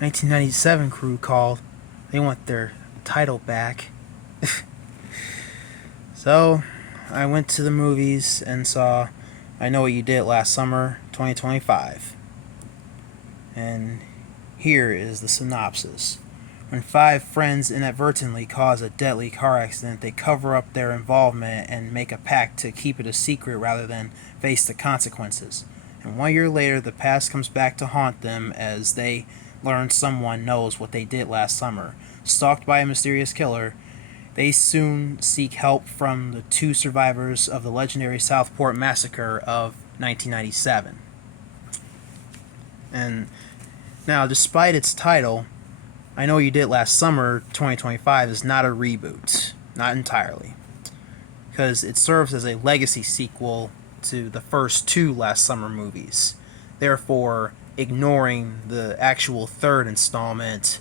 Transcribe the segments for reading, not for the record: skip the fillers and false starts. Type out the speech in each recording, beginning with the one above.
1997 crew called. They want their title back. So, I went to the movies and saw I Know What You Did Last Summer 2025. And here is the synopsis. When five friends inadvertently cause a deadly car accident, they cover up their involvement and make a pact to keep it a secret rather than face the consequences. And 1 year later, the past comes back to haunt them as they learn someone knows what they did last summer. Stalked by a mysterious killer, they soon seek help from the two survivors of the legendary Southport massacre of 1997. And now, despite its title, I Know You Did Last Summer 2025 is not a reboot. Not entirely. Because it serves as a legacy sequel to the first two Last Summer movies. Therefore, ignoring the actual third installment,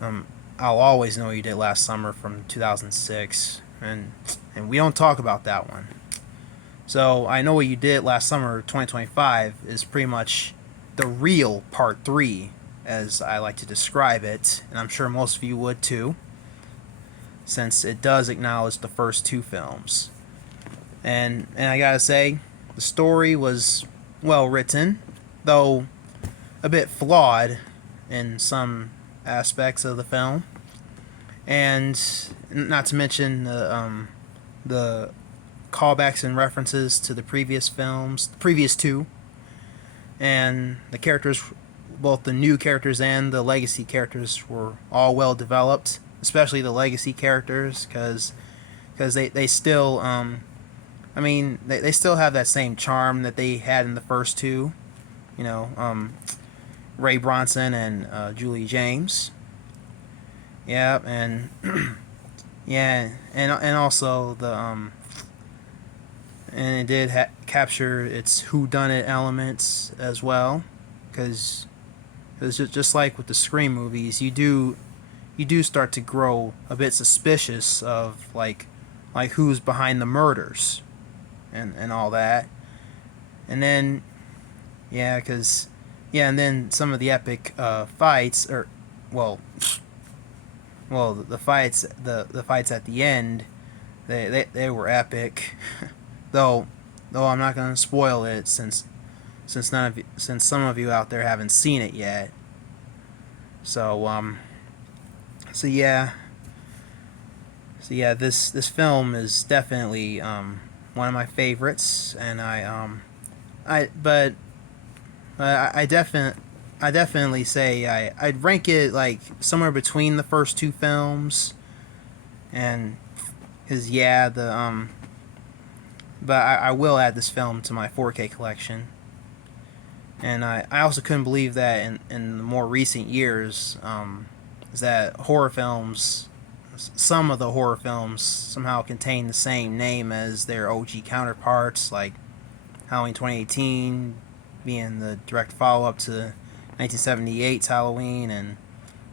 I'll Always Know You Did Last Summer from 2006. And we don't talk about that one. So, I Know What You Did Last Summer 2025 is pretty much the real part 3, as I like to describe it, and I'm sure most of you would too, since it does acknowledge the first two films. And I gotta say, the story was well written, though a bit flawed in some aspects of the film, and not to mention the callbacks and references to the previous films, the previous two, and the characters, both the new characters and the legacy characters, were all well developed, especially the legacy characters, because they still they still have that same charm that they had in the first two, Ray Bronson and Julie James. Yeah, and yeah, and also the and it did capture its whodunit elements as well, because just like with the Scream movies, you do start to grow a bit suspicious of like who's behind the murders and all that, and then and then some of the epic fights, or well the fights at the end, they were epic. though I'm not gonna spoil it, since some of you out there haven't seen it yet. So this film is definitely one of my favorites, and I definitely say I'd rank it like somewhere between the first two films, and because but I will add this film to my 4K collection. And I also couldn't believe that in the more recent years, is that some of the horror films somehow contain the same name as their OG counterparts, like Halloween 2018 being the direct follow-up to 1978's Halloween, and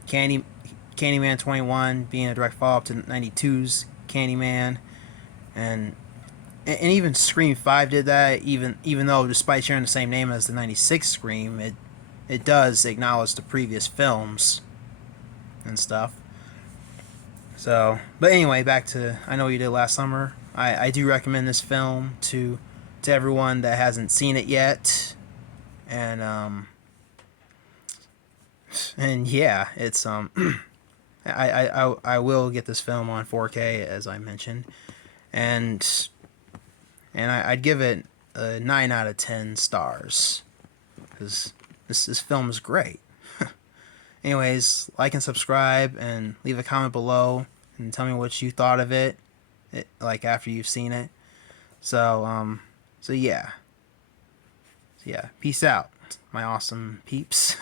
Candyman 21 being a direct follow-up to 92's Candyman, and even Scream 5 did that, even though despite sharing the same name as the 96 Scream, it does acknowledge the previous films and stuff. So, but anyway, back to I Know You Did Last Summer. I do recommend this film to everyone that hasn't seen it yet. And yeah, it's I will get this film on 4K, as I mentioned. And I'd give it a 9 out of 10 stars, because this film is great. Anyways, like and subscribe, and leave a comment below and tell me what you thought of it, like after you've seen it. So yeah, peace out, my awesome peeps.